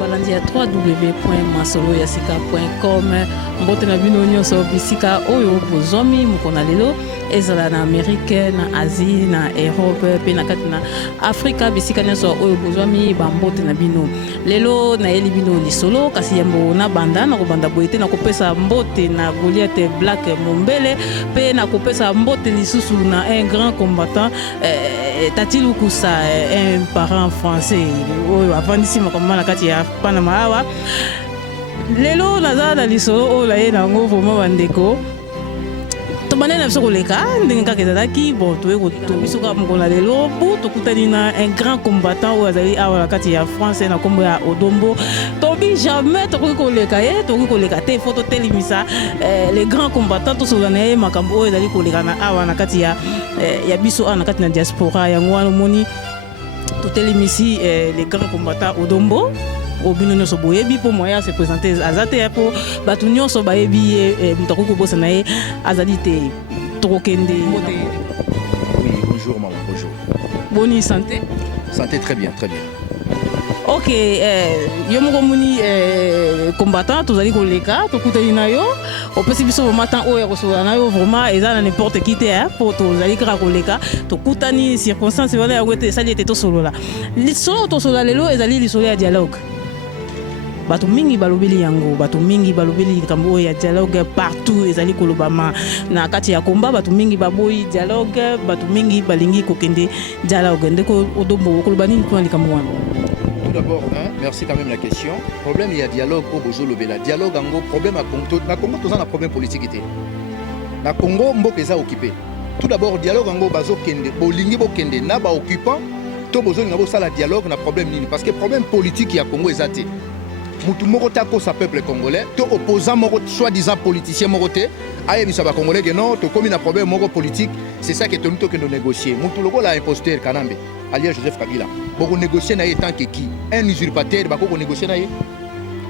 balandi ya www.masoloyasika.com mbote na bino nyonso bisika oyo bozomi mukona lelo ezala na Amerique na Asie na Europe pe na kati na Afrika bisika nyonso oyo bozomi bambote na bino lelo na eli bino lisolo kasi yambo na banda na kobanda boyete na kopesa mbote na Goliath Black Mombele pe na kopesa mbote lisusu na un grand combattant Tatilu Kusa un parent français oyo avandisi makoma na kati ya Panama awa lelo nazala lisolo ola ye nango vraiment bandeko to banene biso koleka ndenge kaka ezalaki bon to biso kaka mokona lelo po tokutani na un grand combattant oyo azali awa na kati ya France na nkombo ya Odombo tobi jamais tokoki koleka ye tokoki koleka te fo totelimisa les grands combattants tosola na ye makambo oyo ezali koleka na awa na kati ya biso awa na kati na diaspora yango wana omoni totelimisi les grands combattants Odombo obino nyonso boyebi po moya se présenter azate po batu nyonso bayebi mutako kobosa na ye azali te tokokende. Oui, bonjour maman, bonjour. Bonne santé. Santé très bien, très bien. Ok, yo moko muni combattant tozali koleka tokutani na yo opesi biso matin oyo kosola na yo vraiment eza na n'importe qui te po tozali kaka koleka tokutani circonstance wala yango te sali te tosolola lisolo tosola lelo ezali lisolo ya dialogue. Bato mingi balobeli yango bato mingi balobeli kambo ya dialogue partout ezali kolobama na kati ya komba bato mingi baboyi dialogue bato mingi balingi kokende dialogue ndeko Odombo kolobani mpona likambo wana. Tout d'abord, merci quand même la question. Problème il y a dialogue au Bozo Lobela. Dialogue en gros problème à Congo. Na Congo tous un problème politique était. Na Congo mboka eza occupé. Tout d'abord dialogue en gros bazo kende bolingi bo kende na ba occupant to bozo ngabo sala dialogue na problème nini parce que problème politique ya Congo ezate. Mutu moko tako sa peuple congolais to opposant moko soi-disant politicien moko te aye bisa ba congolais que non to comme na problème moko politique c'est ça que to nous to que nous négocier mutu loko la imposteur Kanambe alias Joseph Kabila boko négocier na tant que qui un usurpateur bako négocier na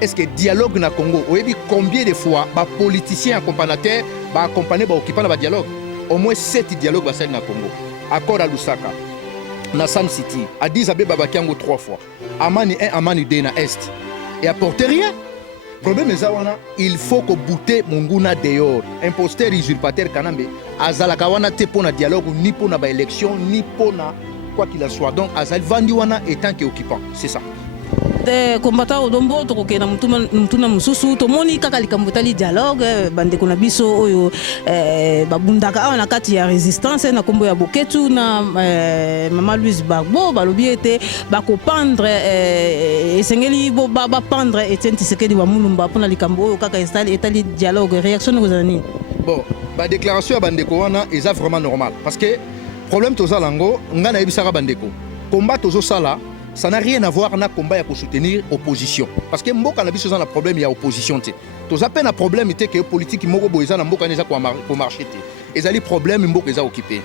est-ce que dialogue na Congo oyebi combien de fois ba politicien accompagnateur ba accompagner ba occupant na ba dialogue au moins 7 dialogues ba na Congo accord à Lusaka na San City Addis Abeba Bakiango 3 fois Amani 1 Amani 2 na Est et apporter rien. Problème est il faut que bouter Munguna dehors. Imposteur usurpateur Kanambe. Azalaka wana te pona dialogue ni pona ba élection ni pona quoi qu'il en soit. Donc Azal Vandiwana étant qui occupant. C'est ça. Te combattant Odombo tokokena mutuna mususu tomoni kaka likambo tali dialogue bande kona biso oyo babundaka awa na kati ya résistance na kombo ya Boketu na Mama Louise Bagbo balobi ete bakopandre esengeli bo baba pendre Etienne Tshisekedi wa Mulumba pona likambo oyo kaka etali dialogue réaction ngozana nini. Bon ba déclaration ya bandeko wana eza vraiment normal parce que problème tozalango ngana ebisaka bandeko combat tozo sala ça n'a rien à voir avec le combat pour soutenir l'opposition. Parce que Mboka n'a pas de problème, il y a opposition. Tous à peine un problème que la politique Mboka n'a pas marché. Et ça, le problème Mboka est occupé.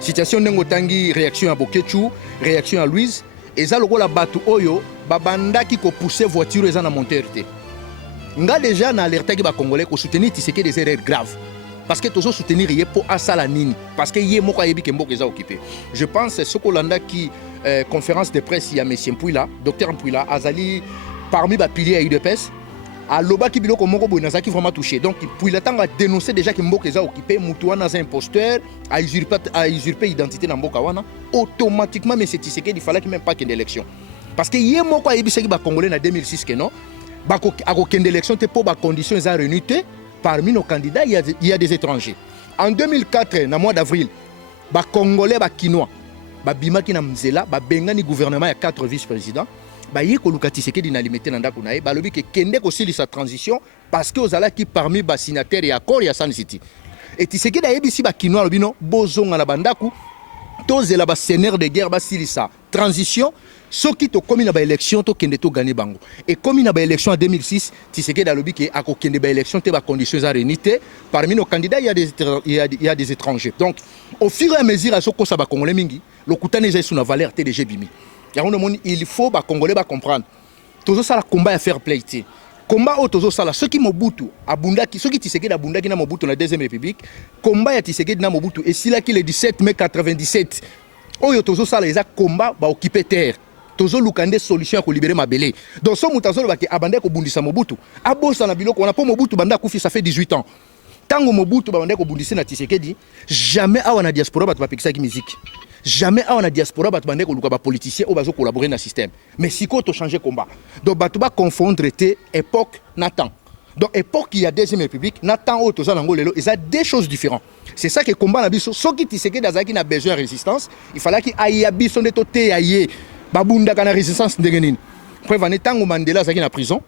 Situation Nengotangi, réaction à Boketu, réaction à Louise. Et ça, le rôle à Batu Oyo, Babanda qui a poussé voiture et ça n'a monté. Nga déjà na alerté que les Congolais pour soutenir des erreurs graves. Parce que tous soutenir pour Asalanini. Parce que yé Mboka yebi que Mboka est occupé. Je pense que ce Kolanda qui conférence de presse il y a M. Mpouila, docteur Mpouila, Azali parmi les piliers à UDPS, à Loba qui biloko moko bonazaki vraiment touché. Donc Mpouila a dénoncé déjà que Mboka est occupé, Moutouana est imposteur, a usurpé l'identité de Mboka wana. Automatiquement, M. Tshisekedi il fallait qu'il même pas qu'il y ait d'élection. Parce que yé Mboka yebi seki ba Congolais en 2006 que non, ba ko qu'il d'élection te pour ba conditions à réunir parmi nos candidats il y a des étrangers. En 2004, dans le mois d'avril, ba Congolais ba Kinois babimaki na mzela babengani gouvernement ya 4 vice-présidents baye ko lukati Tshisekedi na limité na ndako na ye balobi ke kende ko sili sa transition parce que ozala ki parmi ba signataires ya accord ya San City et Tshisekedi ayebisi ba kinois lobino bozonga na bandako tozela ba seigneur de guerre ba sili sa transition soki to komi na ba élection to kende to gagner bango et komi na ba élection en 2006 Tshisekedi alobi ke akokende ba élection te ba conditions à réunité parmi nos candidats il y a des étrangers donc au fur et à mesure à soko sa ba congolais mingi le kutane est sur la valeur TDG Bimi. Il faut que les Congolais comprendre. Tout ça, le combat à faire play. Combat au Tozo Sala, ceux qui Mobutu, ceux qui Tshisekedi Abundaki na Mobutu na Deuxième République, combat à Tshisekedi na Mobutu, et si là qu'il est 17 mai 97, Oyo Tozo Sala, ils ont combat à occuper terre. tozo lukande solution pour libérer Mabele. Donc so mutazo ba ke abande ko bundisa Mobutu. Abosa na biloko on a pas Mobutu banda kufi ça fait 18 ans. Tango Mobutu bande ko bundisa na Tshisekedi, jamais awa na diaspora ba pekisa ki musique. Jamais awa na diaspora ba bande ko luka ba politicien ou bazo collaborer na système. Mais si ko to changer combat. Donc ba to ba confondre té époque na temps. Donc, époque, il y a deuxième république, Nathan Oto Zanangolelo, ils ont des choses différentes. C'est ça que combat la biso. Ceux qui disent que Dazaki a besoin de résistance, il fallait qu'il y ait besoin de toté aïe, babunda kana résistance ndegenin. Prévané tango Mandela zaki na prison.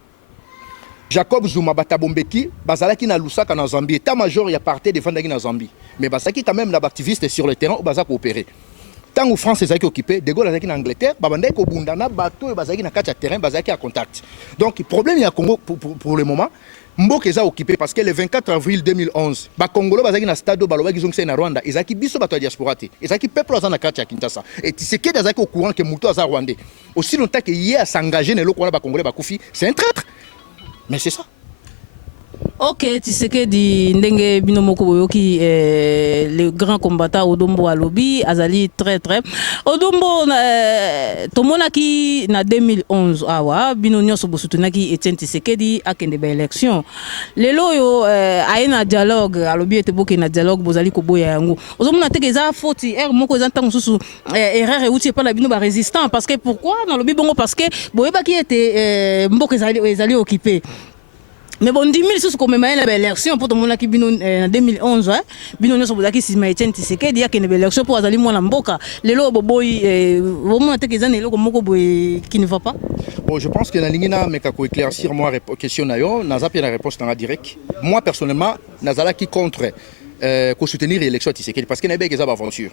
Jacob Zuma Batabombeki, bazalaki na Lusaka na Zambie, état-major il y a parté défendre na Zambie. Mais bazaki quand même l'activiste sur le terrain au bazak coopérer. Tant que France est occupée, De Gaulle est en Angleterre, Babandé ko bundana bateau et bazaki na kacha terrain, bazaki à contact. Donc le problème il y a Congo pour le moment. Mbok est occupé parce que le 24 avril 2011, ba Congolo bazaki na stade baloba gizongse na Rwanda, ezaki biso bato diaspora te. Ezaki peuple azana kacha Kinshasa. Et tu sais que bazaki au courant que muto aza rwandais. Aussi longtemps que hier à s'engager ne lokona ba Congolais ba kufi, c'est un traître. Mais c'est ça. Ok, Tshisekedi ndenge binomoko boyoki le grand combattant Odombo Alobi azali très Odombo tomonaki na 2011 awa bino nyonso bosutunaki Etienne Tshisekedi akende ba élection lelo yo aina dialogue alobi ete boke na dialogue bozali ko boya yango ozomona teke za faute moko za ntango susu erreur euti pa la bino ba résistant parce que pourquoi na lobi bongo parce que boyebaki ete mboka ezali occupé. Mais bon, 10 000 sous comme l'élection pour tout le monde qui bino en 2011, bino nous sommes si Etienne Tshisekedi y a une élection pour Azali Mwana Mboka. Les lots boy, vraiment que les années lots comme qui ne va pas. Bon, je pense que la ligne n'a mais qu'à éclaircir moi question nayo, n'a pas la réponse dans la direct. Moi personnellement, Nazala qui contre qu'on soutenir l'élection Tshisekedi parce qu'il n'a pas des aventures.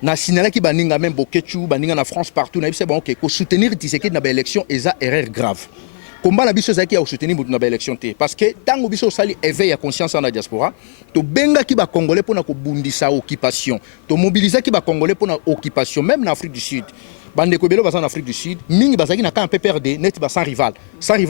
Na signalé qui baninga même Bokechu, baninga na France partout, na c'est bon que soutenir Tshisekedi dans l'élection est erreur grave. Combat la biso zaki a soutenir mutu na ba élection té parce que tango biso sali éveil à conscience na diaspora to benga ki ba congolais pour na ko bundisa occupation to mobiliser ki ba congolais pour na occupation même en Afrique du Sud bande ko belo ba en Afrique du Sud mingi bazaki na ka PPRD net ba sans rival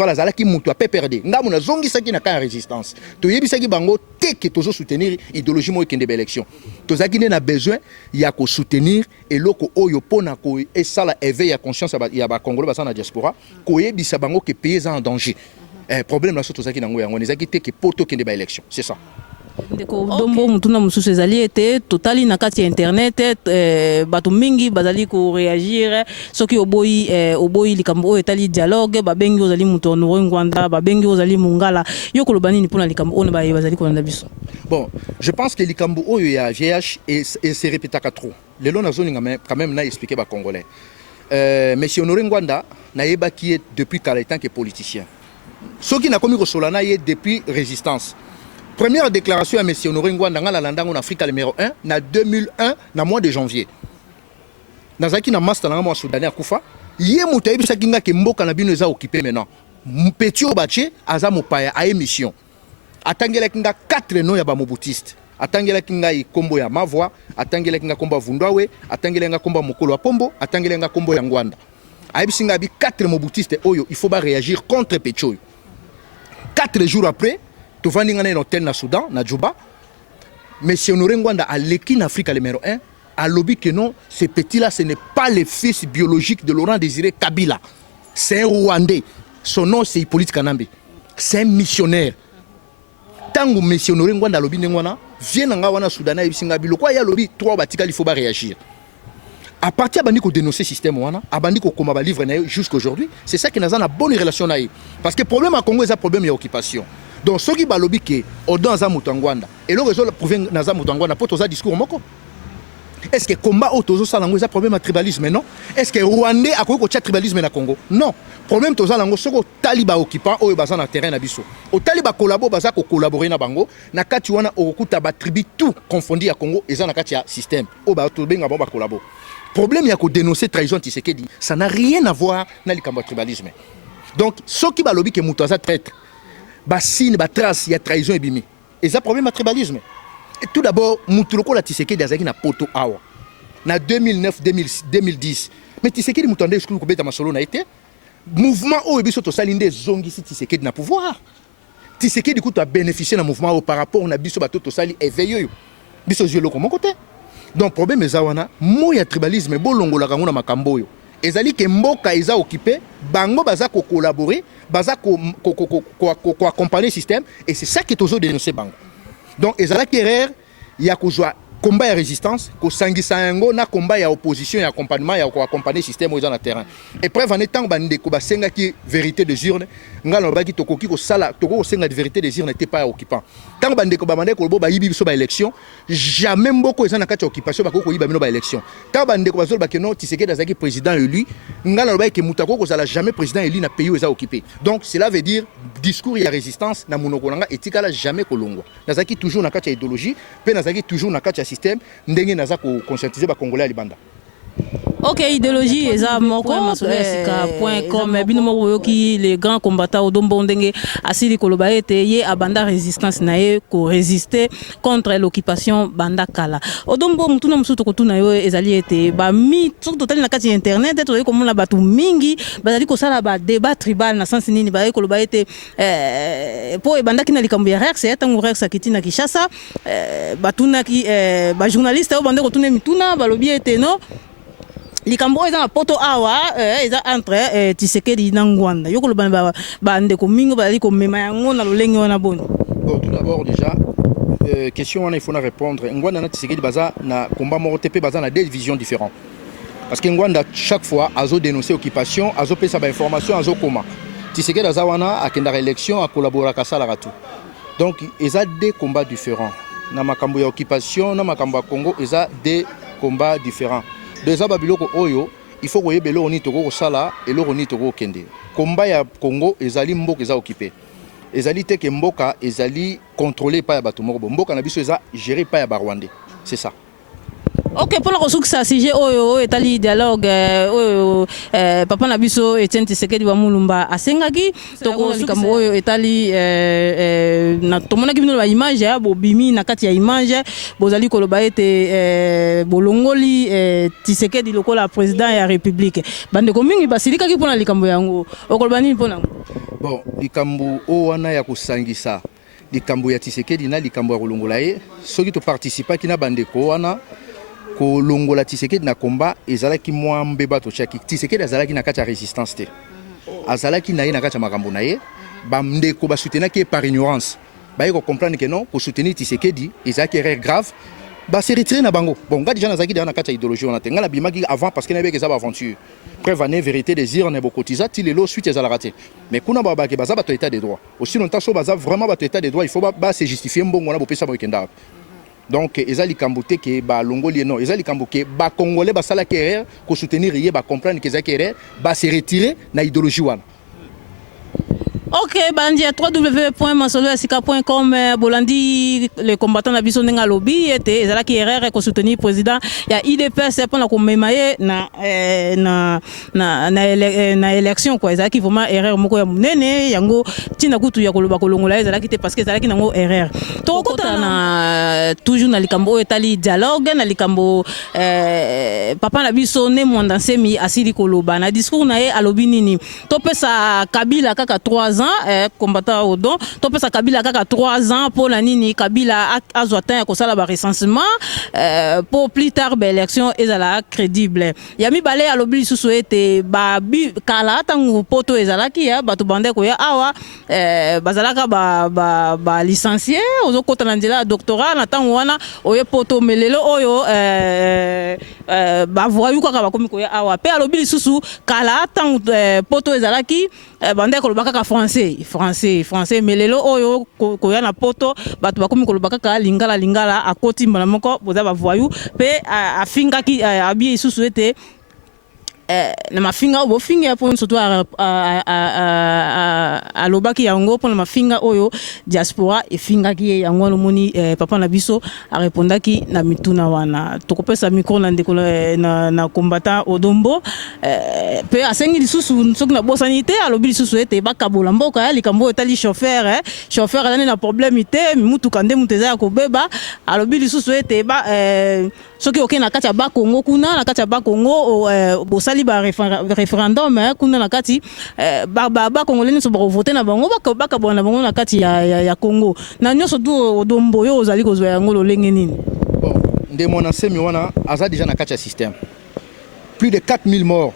azala ki mutu a PPRD ngamu na zongi saki na ka résistance to yebisa ki bango té que to soutenir idéologie mo kende ba élection to zaki na besoin ya ko soutenir et loko oyo pona ko et ça la éveil à conscience ya ba congolais ba na diaspora ko yebisa bango que pays en danger. Problème là surtout ça qui n'angoue on les a quitté que poto qui débat élection, c'est ça. Ndeko dombo mutuna mususu ezali ete totali na kati ya internet bato mingi bazali ko réagir soki oboyi likambo oyo etali dialogue babengi ozali muto onoro ngwanda babengi ozali mungala yo kolobani ni pona likambo ono bazali ko na biso. Bon, je pense que likambo oyo ya VH et se répétaka trop. Le long na zone quand même na expliquer ba congolais. Monsieur Honoré Ngwanda naïba qui est depuis tant que politicien. Ce qui n'a commis au Solana est depuis résistance. Première déclaration à monsieur Honoré Ngwanda dans la Landango en Afrique numéro 1 en 2001 dans mois de janvier. Dans zaki na master na mois soudanais Kufa, yé mutaïbi sakinga ke mboka na bino za occupé maintenant. Mpetio bache aza mopaya a émission. Atangela kinga 4 noms ya ba mobutiste. Atangela kinga ikombo ya Mavwa, atangela kinga komba Vundwawe, atangela kinga komba Mokolo wa Pombo, atangela kinga kombo ya Ngwanda. Aïbisinga bi 4 mobutiste oyo, il faut pas réagir contre Petio. 4 jours après, tu vas dans un hôtel na Soudan, na Djouba. Monsieur Honoré Ngwanda a l'équipe Afrique numéro 1 a lobby que non, ce petit-là, ce n'est pas le fils biologique de Laurent Désiré Kabila. C'est un Rwandais. Son nom, c'est Hippolyte Kanambe. C'est un missionnaire. Tant que monsieur Honoré Ngwanda lobby Ngwana vient dans Wana Soudan et Singa Biloko, il y a lobby 3 batikal, il faut pas réagir. À partir de dénoncer le système, à livre jusqu'aujourd'hui, c'est ça qui nous a une bonne relation. Parce que le problème à Congo, c'est un problème d'occupation. Donc, ceux qui ont lobby qui sont dans Zamutangwanda, et le réseau prouve dans Zamutangwanda, pour un discours. Est-ce que le combat autour de ça, c'est un problème de tribalisme? Non. Est-ce que Rwandais a un tribalisme dans Congo? Non. Le problème de ça, c'est que les talibans occupants ont un terrain. Les talibans collaborent dans Bango, na kati wana okuta ba tribu tout confondu à Congo, et ça na kati système. O ba to benga ba collaborer. Problème, il y a que dénoncer trahison Tshisekedi. Ça n'a rien à voir avec le tribalisme. Donc, ceux qui ont lobby que Moutaza traite, bah signe, bah trace, il y a trahison et bimi. Et ça, problème, le tribalisme. Et tout d'abord, Moutuloko la Tshisekedi a na poto awa. Na 2009, 2010. Mais Tshisekedi Moutande, je crois que Masolo n'a été. Mouvement au Ebiso to salinde zongi si Tshisekedi na pouvoir. Tshisekedi a bénéficié d'un mouvement par rapport à Biso Bato to sali éveillé. Biso Ziolo comme côté. Donc, le problème est que le tribalisme est bolongo la kanguna makamboyo. ezali ke mboka eza occupé bango baza ko collaborer baza ko accompagner système et c'est ça qui toujours dénoncer bango donc ezala ki erreur ya kozwa combat ya résistance ko sangisa yango na combat ya opposition ya accompagnement ya ko accompagner système aux na terrain et preuve en étant bande ko basenga ki vérité des urnes ngalo baki tokoki ko sala toko senga de vérité des urnes n'était pas occupant tant bande ko bamande ko bo ba yibi biso ba élection jamais mboko eza na kati occupation ba ko yiba mino ba élection tant bande ko bazol ba ke no Tshisekedi azaki président élu ngalo ba ke mutako ko sala jamais président élu na pays eza occupé donc cela veut dire discours ya résistance na monoko nanga etikala jamais kolongwa nazaki toujours na kati ya idéologie pe nazaki toujours na kati système ndenge naza ko conscientiser ba congolais à libanda. Ok, idéologie eza moko masolesika.com bino moko yoki les grands combattants odombo ndenge asili koloba ete ye abanda résistance na ye ko résister contre l'occupation banda kala odombo mutuna musuto kotuna yo ezali ete ba mi surtout totali na kati internet to ko mona batu mingi bazali ko sala ba débat tribal na sens nini ba koloba ete po ebanda kina likambo ya RX tangu RX kitina Kinshasa batuna ki ba journaliste o bande kotuna mituna balobi ete no likambo eza na poto awa eza entre Tshisekedi na Ngwanda yoko lobana bande ko mingo bali ko mema yango na lolenge wana boni. Bon, tout d'abord déjà question wana il faut na répondre Ngwanda na Tshisekedi baza na combat moko TP baza na deux visions différentes parce que Ngwanda chaque fois azo dénoncer occupation azo pesa ba information azo koma Tshisekedi aza wana akenda élection a collaborer kasala ratu donc eza deux combats différents na makambo ya occupation na makambo ya Congo eza deux combats différents. Déjà babiloko oyo il faut koyeba eloko nini toko kosala eloko nini toko kende combat ya Congo ezali mboka eza occupé ezali te ke mboka ezali contrôlé par ya bato moko mboka na biso eza géré par ya Rwandais c'est ça. Ok, pour la ressource à sujet oyo etali dialogue oyo papa na biso Etienne Tshisekedi wa Mulumba asengaki toko likambo oyo etali na tomona ki bino ba image ya bobimi na kati ya image bozali koloba ete bolongoli Tshisekedi lokola président ya république bande ko mingi basilika ki pona likambo yango okoloba nini pona bon likambo o wana ya kusangisa likambo ya Tshisekedi na likambo ya kolongola ye soki to participa ki na bande ko wana ko longola Tshisekedi na combat ezalaki mwa mbeba to chaki Tshisekedi azalaki na kati ya résistance te azalaki na ye na kati ya makambo na ye bamde ko ba soutenir ki par ignorance ba ko comprendre que non ko soutenir Tshisekedi ezalaki erreur grave ba se retirer na bango bon ngadi jana zaki na kati ya idéologie on a tenga la bimaki avant parce que na beke za aventure prévaner vérité des urnes bo kotiza ti lelo suite ezala raté mais kuna ba ba ke baza ba to état de droit aussi longtemps so baza vraiment ba to état de droit il faut ba se justifier mbongo na bo pesa bo kenda. Donc ezali kambote ke ba longoli non ezali kamboke ba congolais ba sala kerrer ko soutenir yé ba comprendre que za kerrer ba se retirer na idéologie wana. Ok, bandi à www.masolesika.com bolandi les combattants na biso ndenga lobby ete ezala ki erreur ko soutenir président ya IDPS pour na ko memaye na élection quoi ezala ki vraiment erreur moko ya munene yango tina kutu ya koloba kolongola ezala ki te parce que ezala ki nango erreur to kota na toujours na likambo etali dialogue na likambo papa na biso ne mwanda nsemi asili koloba na discours na ye alobi nini to pesa Kabila kaka 3 ans combattant Odon to pesa Kabila kaka 3 ans pour la nini Kabila azwata ko sala ba recensement pour plus tard ba élection ezala crédible yami balé alobi susu ete ba kala tangu poto ezalaki ya bato bande ko ya awa bazalaka ba licencié ozo kota na ndela doctorat na tangu wana oye poto melelo oyo ba voyu kaka bakomi ko ya awa pe alobi susu kala tangu poto ezalaki bande ko lobaka français mais lelo oyo ko ya na poto bato bakomi ko lobaka ka lingala akoti mbala moko boza ba voyu pe afingaki abi susu ete na mafinga obo finga pour surtout a lobaki yango pour na mafinga oyo diaspora e finga ki yango no moni papa na biso a répondaki na mituna wana tokopesa micro na ndeko na combattant Odombo pe asengi lisusu soki na bosanité alobi lisusu ete bakabola mboka ya likambo etali chauffeur alane na problème ite mutu kande muteza ya kobeba alobi lisusu ete ba soki oke na kati ya Bakongo kuna na kati ya Bakongo bosali ba référendum kuna na kati ba Congolais nso ba voter na bango baka bona bango na kati ya Congo na nyoso du Odombo yo ozali kozwa yango lolenge nini bon nde mona semi wana aza déjà na kati ya système plus de 4000 morts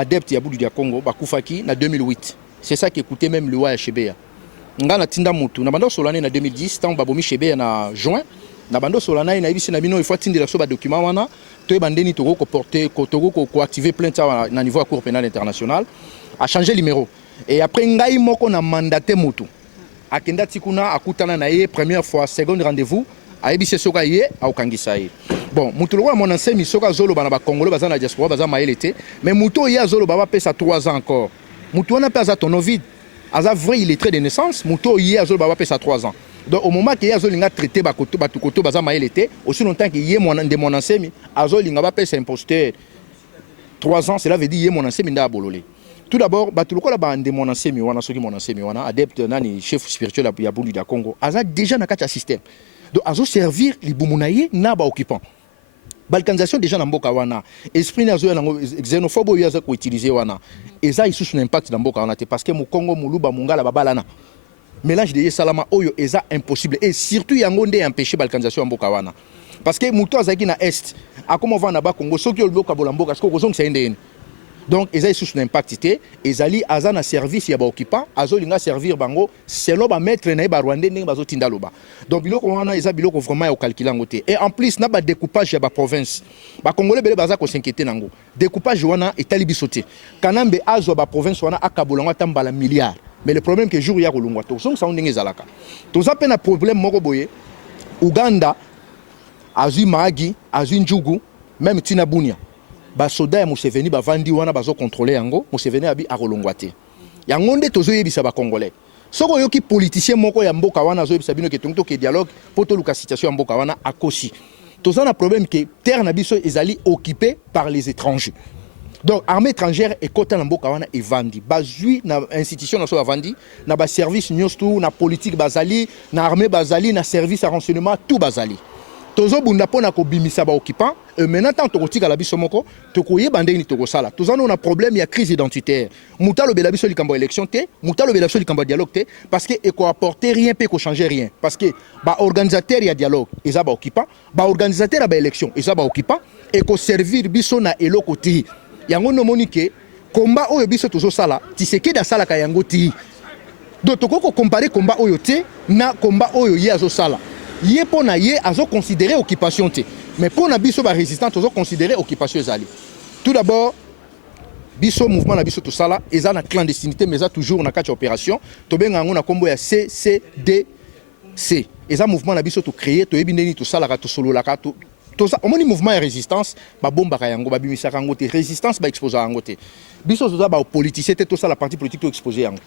adepte ya Bouli du Congo bakufaki na 2008. C'est ça qui écoutait même le wa Chebeya. Ngana tinda mutu na bando solane na 2010 tant babomi Chebeya na juin na bando solana na ibisi na bino il faut tindela so ba document wana to bandeni to ko porter ko activer plainte na niveau à cour pénale internationale a changé numéro et après ngai moko na mandaté mutu akenda tikuna akutana na ye première fois second rendez-vous aibisi soka ye akangisa ye bon mutu lokwa mon ancien misoka zolo bana ba congolais baza na diaspora baza maelete mais mutu ya zolo baba pesa 3 ans encore mutu wana pesa ton vide aza vrai il est très de naissance mutu ya zolo baba pesa 3 ans. Donc au moment que Yazol a traité Batukoto Baza Maëlete, aussi longtemps qu'il y ait mon ancien, Azol n'a pas payé imposteur. 3 ans, cela veut dire qu'il y ait mon ancien Minda Bololé. Tout d'abord, Batuloko la bande mon ancien Miwana, ceux qui mon ancien Miwana, adepte nani chef spirituel à Bouli du Congo, Aza déjà n'a qu'à système. Donc Azo servir les Boumounaye n'a pas occupant. Balkanisation déjà dans Mboka wana, esprit nazo xénophobe yaza ko utiliser wana. Et ça il sous un impact dans Mboka wana parce que mu Congo muluba mungala babalana. Mélange de salama oyo eza impossible et surtout yango nde empêcher balkanisation en Mboka wana parce que muto azaki na est a comment va na ba Congo soki olboka bolamboka parce que kozong c'est ndene donc eza sous l'impact té ezali aza na service ya ba occupant azolinga servir bango selon ba maître na ba Rwandais ndenge bazo tinda loba donc biloko wana eza biloko vraiment ya calculer ngote et en plus na ba découpage ya ba province ba congolais bele baza ko s'inquiéter nango découpage wana etali bisoté kanambe azo ba province wana akabolanga tambala milliard. Mais le problème que jour ya kolungwa to son sa ndenge zalaka to za pe na problème moko boye Uganda azui Magi azui Njugu même Tina Bunia ba soda ya Museveni ba vandi wana bazo contrôler yango Museveni abi akolungwa te yango nde tozo yebisa ba congolais soko yoki politicien moko ya mboka wana zo yebisa bino ke tonto ke dialogue poto luka situation ya mboka wana akosi to za na problème que terre na biso ezali occupée par les étrangers. Donc armée étrangère et côté na mboka wana evandi bazui na institution na so avandi na ba service nyostou na politique bazali na armée bazali na service à renseignement tout bazali tozo bunda pona ko bimisa ba occupant et maintenant tant to kotika la biso moko to koyeba ndenge ni to ko sala toza na problème ya crise identitaire mutalo bela biso likambo élection te mutalo bela biso likambo dialogue te parce que e ko apporter rien pe ko changer rien parce que ba organisateur ya dialogue eza ba occupant ba organisateur ba élection eza ba occupant et ko servir biso na eloko ti yango no monike combat oyo biso tozo sala Tshisekedi asala ka yango ti donc toko comparer combat oyo te na combat oyo ye azo sala ye pona ye azo considérer occupation te mais pona biso ba résistant tozo considérer occupation ezali tout d'abord biso mouvement na biso to sala eza na clandestinité mais eza toujours na kati opération to benga ngo na kombo ya CCDC eza mouvement na biso to créer to yebindeni to sala ka to solo la ka to toza omoni mouvement ya résistance ba bomba ka yango ba bimisa kango te résistance ba exposer yango te biso toza ba politicien te to sala parti politique to exposer yango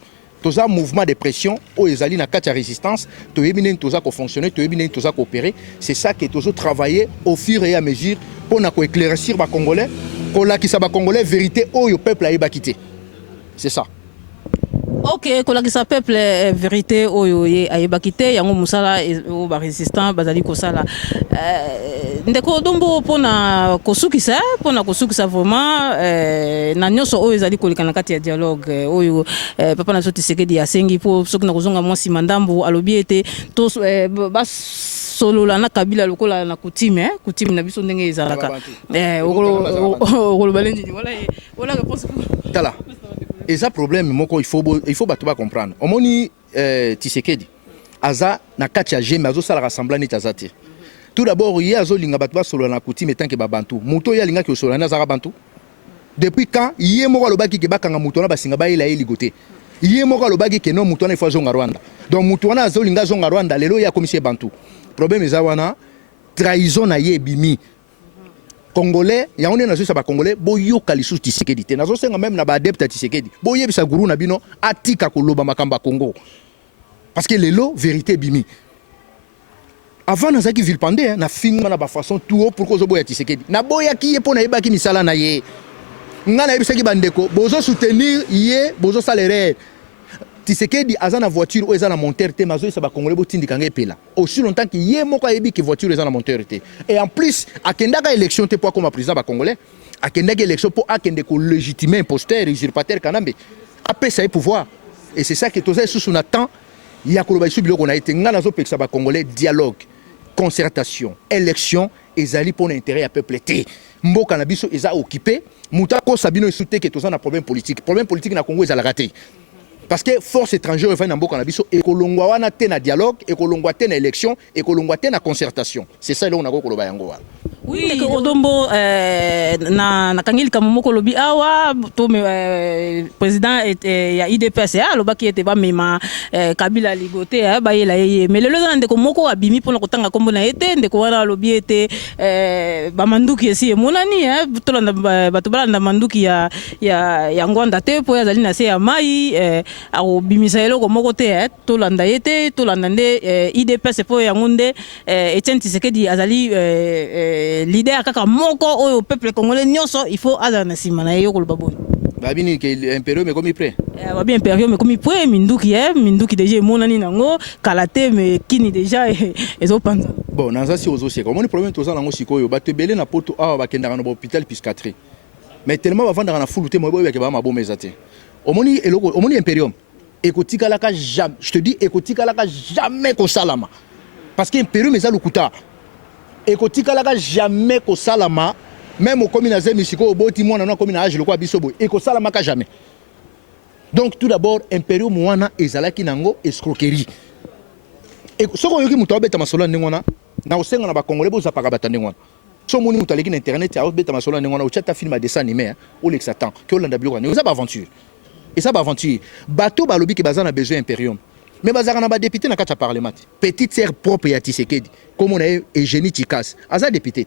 toza mouvement de pression o ezali na kati ya résistance to yebine toza ko fonctionner to yebine toza ko opérer c'est ça que tozo travailler au fur et à mesure pour na ko éclaircir ba congolais ko lakisa ba congolais vérité oyo peuple ayeba quitter c'est ça. Ok, kolakisa peuple vérité oyo ye ayebaki te yango musala o ba résistant bazali kosala ndeko dombo pona kosukisa vraiment na nyoso oyo ezali kolekana kati ya dialogue oyo papa na Tshisekedi asengi po soki na kozonga mwasi mandambu alobi ete to solola na kabila lokola na coutume na biso ndenge ezalaka okolo balenji wala réponse tala. Et ça problème moko il faut batuba comprendre. Omoni Tshisekedi aza na kati ya jeme azo sala rassembler ni tazate. Tout d'abord il y a zo linga batuba solo na coutume tant que babantu. Muto ya linga ki solo na zara bantu. Depuis quand yé moko lobaki ke bakanga muto na basinga ba ila ligoté. Yé moko lobaki ke no muto na ifo zonga Rwanda. Donc muto na zo linga zonga Rwanda lelo ya commissaire bantu. Problème eza wana trahison na ye bimi. Congolais, il y a un ba Congolais, boyo kalisu Tshisekedi. Nazo senga même na ba adepte Tshisekedi. Boye bisa guru na bino atika koloba makamba Congo. Parce que lelo vérité bimi. Avant nazaki vilpande na finga na ba façon tout pour cause boya Tshisekedi. Na boya ki ye pona yeba ki misala na ye. Ngana yebisa ki bandeko, bozo soutenir ye, bozo salaire. Tshisekedi aza na voiture ou eza na monteur te mazo isa ba Congolais botindika ngepela. Aussi longtemps que yé moko yebi que voiture eza na monteur te. Et en plus akendaka élection te pour comme président ba Congolais, akendaka élection pour akende ko légitimer imposteur usurpateur kanambe. Après ça pouvoir. Et c'est ça que toza sous na temps ya koloba isu biloko na été ngana zo peksa ba Congolais dialogue, concertation, élection ezali pour l'intérêt à peuple te. Mboka na biso eza occupé Moutako Sabino soutient que tout ça un problème politique. Problème politique na Congo est à la raté. Parce que force étrangère est en Boka Nabiso et Kolongwa wana te na dialogue et Kolongwa te na élection et Kolongwa te na concertation. C'est ça là on a go koloba yango. Oui, que Odombo na kangili kamomoko lobi awa to président ya IDPS loba qui était ba mema Kabila ligoté ba yela ye mais le ndeko moko abimi pona kotanga kombo na ete ndeko wana lobi ete ba manduki esi monani to landa bato balanda manduki ya ngwanda te po yazali na se ya mai a bimisa eloko moko te to landa ete to landa nde IDPS po ya ngunde Etienne Tshisekedi azali leader kaka moko au peuple congolais nyonso il faut azana sima na yo koloba bon babini que impérieux mais comme il prêt babi impérieux mais comme il prêt minduki déjà monani nango kalate mais kini déjà ezopanza bon naza si ozo seka omoni problème toza nango sikoyo bato belé na poto awa bakendaka na hôpital psychiatrie mais tellement bavandaka na fulu te moyo yake ba maboma ezate omoni eloko omoni impérieux ekotikalaka jamais je te dis ekotikalaka jamais ko salama parce que impérieux mais ça lokuta ekotikalaka jamais ko salama même au commune azemi siko oboti mwana na commune age lokwa bisobo eko salama ka jamais. Donc tout d'abord impérieux mwana ezalaki nango escroquerie et soko yoki muto abeta masolo ndengona na osenga na ba congolais boza paka batande ngona so moni muto aleki na internet ya obeta masolo ndengona o chata film a dessin animé o l'exatan que olanda biloko ne ça ba aventure et ça ba aventure bateau balobi ke bazana besoin impérieux. Mais bazarana ba député na kata parlement petite sœur propre ya Tshisekedi comme on a Eugénie Tikas aza député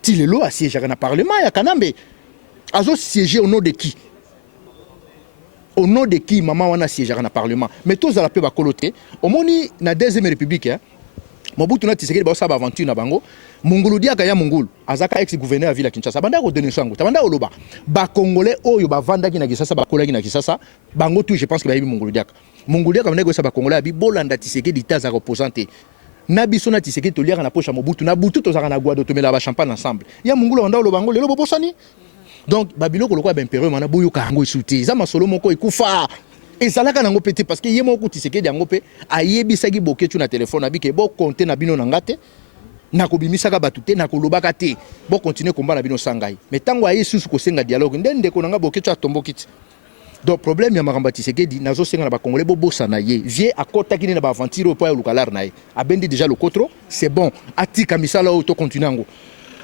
Tilelo a siégé na parlement ya Kanambe azo siégé au nom de qui maman wana siégé na parlement mais tous à la peu ba koloté au moni na deuxième république Mobutu na Tshisekedi ba sa ba aventure na bango Mungulu diaka ya Mungulu azaka ex gouverneur ya ville Kinshasa banda ko donner sango tabanda oloba ba congolais oyo ba vanda ki na Kinshasa ba kolaki na Kinshasa bango tout je pense que ba yebi Mungulu diaka banda ko sa ba congolais abi bolanda Tshisekedi taza représenté na biso na Tshisekedi to liaka na poche Mobutu na butu to zaka na guado to mela ba champagne ensemble ya Mungulu banda oloba bango lelo bobosani donc babiloko lokwa ba impérieux mana boyo ka ngo isuti za masolo moko ekufa ezalaka nango petit parce que ye moko Tshisekedi yango pe ayebisaki boketu na téléphone abi ke bo compter na bino na ngate na kobimisaka batute na kolobaka te bo continuer combat na bino sangai mais tango aye susu ko senga dialogue ndende ko nanga boketu atombokiti donc problème ya makamba Tshisekedi nazo senga na ba congolais bo bossa na ye vie akota kini na ba aventure au point lukalar na ye abendi déjà le kotro c'est bon atika misala auto continuer ngo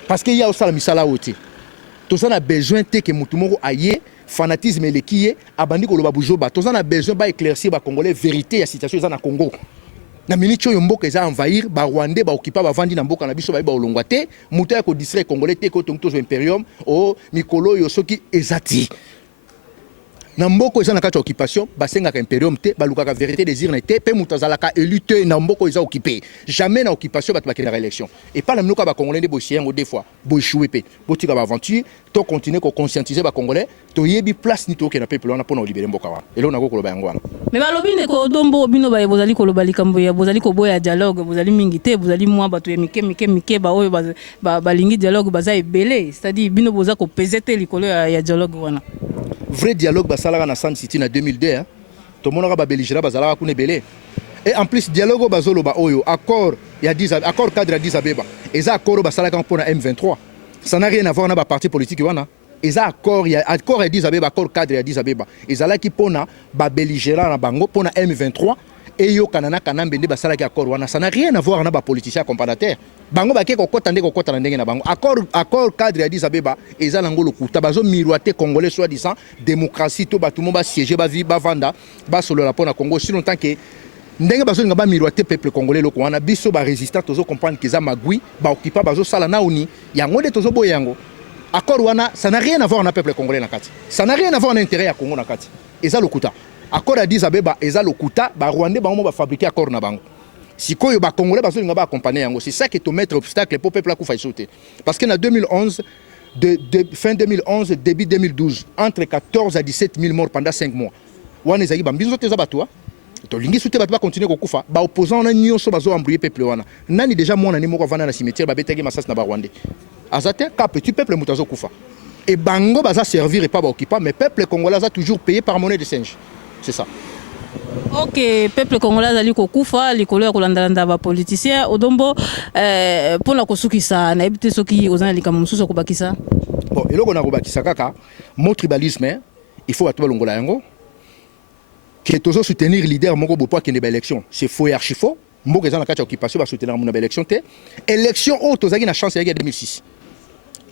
parce que ya osala misala oti to ça a besoin te que mutu moko aye fanatisme elekiye abandi ko loba bujoba to ça a besoin ba éclaircir ba congolais vérité ya situation za na Congo na minute oyo mboka eza envahir ba Rwandais ba occuper ba vandi na mboka na biso ba olongwa te mutu ya ko distraire congolais te ko tonto imperium o mikolo yo soki ezati na mboko eza na kati occupation basenga ka imperium te balukaka vérité désir na te pe mutu azalaka élu te na mboko eza occupé jamais na occupation bat bakena élection et pas na mnoka ba congolais de bosiengo des fois bo échouer pe botika ba aventure to continuer ko conscientiser ba congolais to yebi place ni to ke na peuple wana pona libérer mboka wana et là on a ko koloba yango wana mais balobi ndeko dombo bino ba bozali koloba likambo ya bozali ko boya dialogue bozali mingi te bozali mwa bato ya mike ba oyo ba lingi dialogue baza ebele c'est-à-dire bino boza ko peser likolo ya dialogue wana vrai dialogue basalaka na Sun City na 2002 to monaka ba belligérant bazalaka kuna ebele et en plus dialogue bazoloba oyo accord ya 10 accord cadre ya 10 Abeba eza accord basalaka pour na M23 ça n'a rien à voir na ba parti politique wana eza accord ya 10 Abeba accord cadre ya 10 Abeba ezalaki pona ba belligérant na bango pona M23 et yo kanana kanambe nde basalaki accord wana ça n'a rien à voir na ba politicien comparateur bango bake kokota na ndenge na bango accord cadre ya 10 Abeba eza nango lokuta bazo miroiter congolais soit disant démocratie to batumo ba siéger ba vie ba vanda ba solo la pona Congo si longtemps que ndenge bazo nga ba miroiter peuple congolais loko wana biso ba résistant tozo comprendre que za magui ba occuper bazo sala na uni yango de tozo boyango accord wana ça n'a rien à voir na peuple congolais na kati ça n'a rien à voir na intérêt ya Congo na kati eza lokuta accord ya 10 Abeba eza lokuta ba Rwandais bango ba fabriquer accord na bango sikoyo ba congolais bazo nga ba accompagner yango c'est ça qui te mettre obstacle pour peuple akufa sauter parce que na 2011 fin 2011 début 2012 entre 14 à 17 000 morts pendant 5 mois wana ezaki bambizo te za bato to lingi soute bato ba continuer kokufa ba opposant na nyonso bazo embrouiller peuple wana nani déjà mona ni moko vana na cimetière ba betaki masas na ba Rwandais azate ka petit peuple mutazo kufa et bango baza servir et pas ba occupant mais peuple congolais a toujours payé par monnaie de singe c'est ça. Ok, peuple congolais azali kokufa likolo ya kolandalanda ba politicien odombo pona kosukisa na ebite soki ozana likambo mususu kobakisa Bon, et là, on a rebâti kaka, mon tribalisme, hein, il faut à toi l'ongola yango, qui est toujours soutenir le leader Moko Bopo qui est une élection. C'est faux et archi faux. Moko est dans la carte occupation, va soutenir mon élection. Élection, oh, tu as une chance, il y a 2006.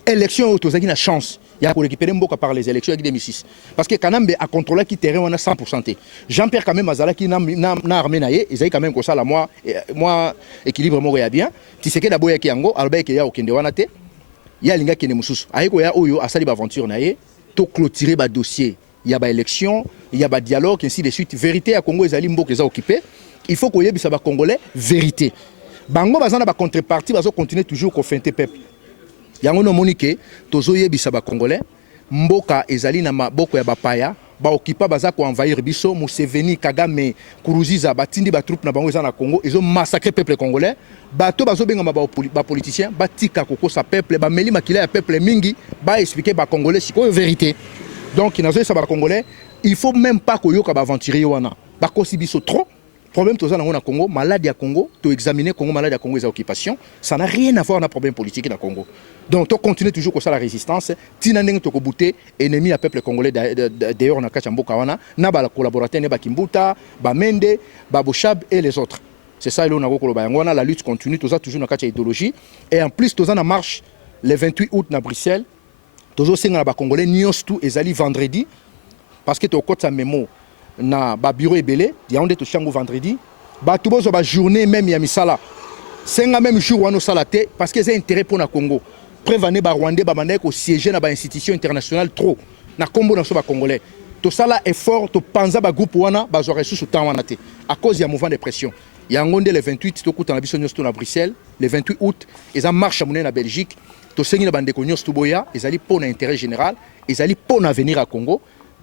Élection, oh, tu as une chance. Il y a pour récupérer Moko par les élections, il y a 2006. Parce que Kanambe a contrôlé qui terrain, on a 100%. Jean-Pierre, quand même, Azala, qui n'a armé naïe, ils ont quand même comme ça, là, moi, équilibre, moi, il y a bien. Tu sais que d'abord, il y a Kiango, Albert, il y a aucun de Wanate. Il y a Linga qui est Moussous. Aïe, il y a Oyo, Asali, aventure, naïe, tout clôturer le dossier. Il y a des élections, il y a des dialogues, ainsi de suite. Vérité à Congo, ils ont occupé. Il faut qu'il y ait des Congolais, vérité. Bango, ils ont une contrepartie, ils vont continuer toujours à faire le peuple. Il y a un monique, tous les Congolais, Mboka, Ezali, Namaboko, Bapaya, Baokipa, Bazako, envahir Bisso, Museveni, Kagame, Kourouziza, Batindi, Batroupe, Nabango, ils ont Congo, ils ont massacré le peuple congolais. Bato, Bazobenga, Politiciens, Batika, Koko, sa peuple, Bameli, Makila, peuple Mingi, ba expliquer, Congolais, c'est quoi la vérité. Donc, il y a des Congolais, il ne faut même pas que vous aventuriez. Parce que c'est trop. Problème, tout ça, dans le Congo, maladie à Congo, tu examines Congo, maladie à Congo, les occupations, ça n'a rien à voir avec un problème politique dans le Congo. Donc, tu continues toujours comme ça la résistance. Tu n'as pas de ennemi à peuple congolais d'ailleurs, on a Kachambo Kawana, n'a pas collaborateur, n'a pas Kimbuta, Bamende, Babochab et les autres. C'est ça, la lutte continue, tout ça, toujours dans la idéologie. Et en plus, tout ça, en marche le 28 août à Bruxelles. Toujours c'est les Congolais, nous tous ezali vendredi parce que tu as sa mémo na ba bureau ebele, il y a un de chango vendredi. Ba tout bozo ba journée même ya misala. C'est même jour où on salaté parce que c'est intérêt pour le Congo. Prévenir ba Rwandais ba mandé ko siéger na ba institution internationale trop. Na Congo na so ba Congolais. Tout ça là effort to panza ba groupe wana ba zo ressources temps wana té à cause du mouvement de pression. Il y a un le 28 to kuta na biso nyosto na Bruxelles, le 28 août, ils ont marche à na Belgique. To sengi na bande ko nyos tuboya, ezali pour l'intérêt général, ezali pour l'avenir à Congo.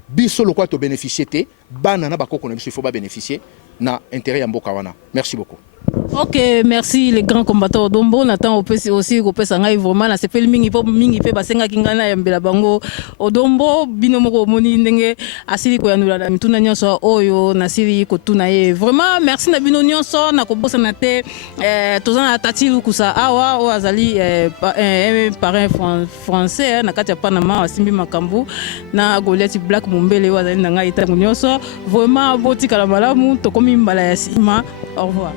Biso lo kwa to bénéficier té, banana ba ko na biso il faut pas bénéficier na intérêt ya mboka wana. Merci beaucoup. Ok, merci les grands combattants Odombo. Nathan aussi Kopé Sangai vraiment na sepel mingi pe basenga kingana ya mbela bango Odombo binomoko moni ndenge asili ko yanula na mituna nyonso oyo na sili ko tuna ye. Vraiment merci na bino nyonso na ko bosa na te tozana tati lukusa awa o azali parrain français na kati ya Panama asimbi makambu na Goliath Black Mumbele o azali na ngai tango nyonso. Vraiment botika la malamu tokomi mbala ya sima. Au revoir.